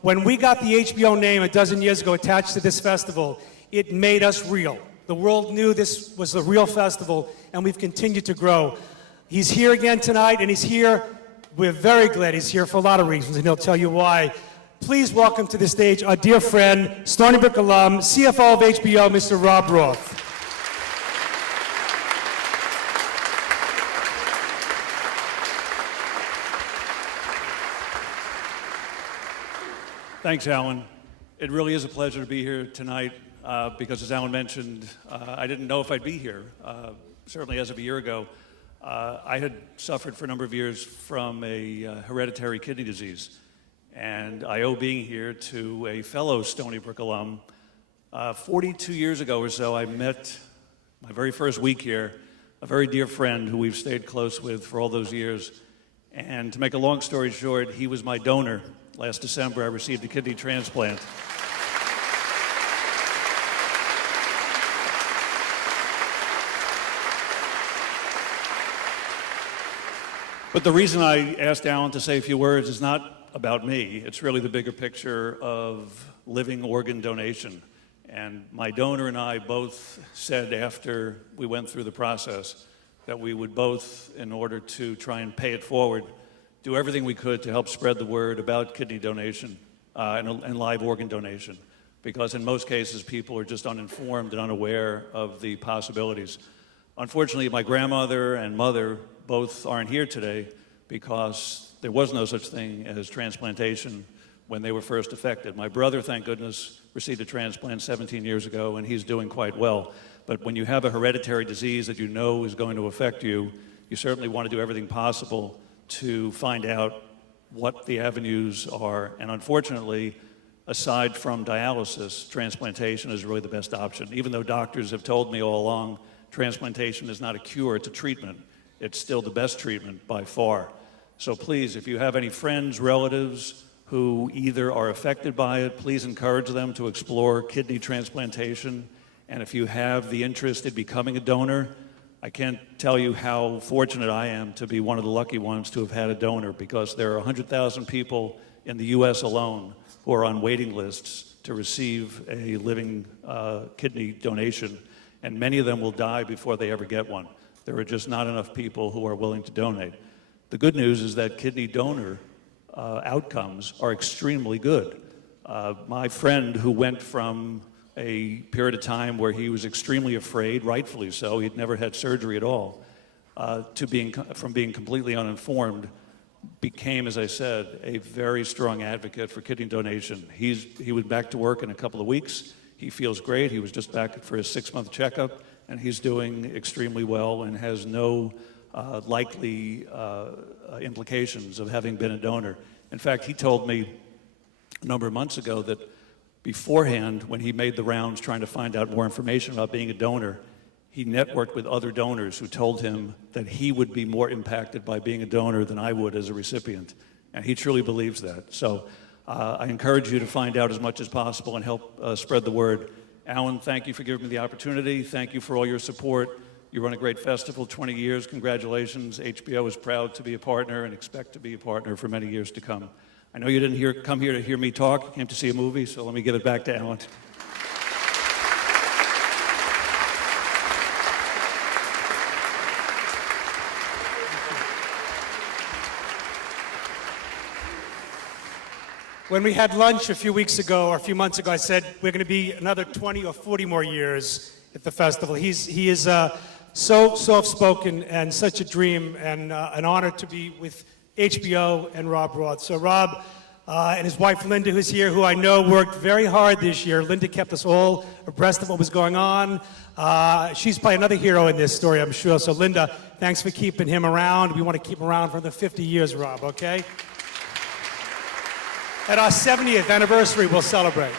When we got the HBO name a dozen years ago attached to this festival, it made us real. The world knew this was a real festival, and we've continued to grow. He's here again tonight, and he's here. We're very glad he's here for a lot of reasons, and he'll tell you why. Please welcome to the stage our dear friend, Stony Brook alum, CFO of HBO, Mr. Rob Roth. Thanks, Alan. It really is a pleasure to be here tonight because, as Alan mentioned, I didn't know if I'd be here, certainly as of a year ago. I had suffered for a number of years from a hereditary kidney disease, and I owe being here to a fellow Stony Brook alum. 42 years ago or so, I met, my very first week here, a very dear friend who we've stayed close with for all those years. And to make a long story short, he was my donor. Last December, I received a kidney transplant. But the reason I asked Alan to say a few words is not about me. It's really the bigger picture of living organ donation. And my donor and I both said after we went through the process that we would both, in order to try and pay it forward, do everything we could to help spread the word about kidney donation and live organ donation, because in most cases people are just uninformed and unaware of the possibilities. Unfortunately, my grandmother and mother both aren't here today because there was no such thing as transplantation when they were first affected. My brother, thank goodness, received a transplant 17 years ago, and he's doing quite well. But when you have a hereditary disease that you know is going to affect you, you certainly want to do everything possible to find out what the avenues are. And unfortunately, aside from dialysis, transplantation is really the best option. Even though doctors have told me all along, transplantation is not a cure, it's a treatment. It's still the best treatment by far. So please, if you have any friends, relatives who either are affected by it, please encourage them to explore kidney transplantation. And if you have the interest in becoming a donor, I can't tell you how fortunate I am to be one of the lucky ones to have had a donor, because there are 100,000 people in the US alone who are on waiting lists to receive a living kidney donation, and many of them will die before they ever get one. There are just not enough people who are willing to donate. The good news is that kidney donor outcomes are extremely good. My friend who went from a period of time where he was extremely afraid, rightfully so, he'd never had surgery at all, from being completely uninformed, became, as I said, a very strong advocate for kidney donation. He was back to work in a couple of weeks. He feels great. He was just back for his 6-month checkup, and he's doing extremely well and has no likely implications of having been a donor. In fact, he told me a number of months ago that beforehand, when he made the rounds trying to find out more information about being a donor, he networked with other donors who told him that he would be more impacted by being a donor than I would as a recipient. And he truly believes that. So I encourage you to find out as much as possible and help spread the word. Alan, thank you for giving me the opportunity. Thank you for all your support. You run a great festival, 20 years. Congratulations. HBO is proud to be a partner and expect to be a partner for many years to come. I know you didn't come here to hear me talk, you came to see a movie, so let me give it back to Alan. When we had lunch a few weeks ago, or a few months ago, I said we're going to be another 20 or 40 more years at the festival. He is so soft-spoken and such a dream, and an honor to be with HBO and Rob Roth. So Rob and his wife Linda, who's here, who I know worked very hard this year. Linda kept us all abreast of what was going on. She's probably another hero in this story, I'm sure. So Linda, thanks for keeping him around. We want to keep him around for the 50 years, Rob, okay? At our 70th anniversary, we'll celebrate.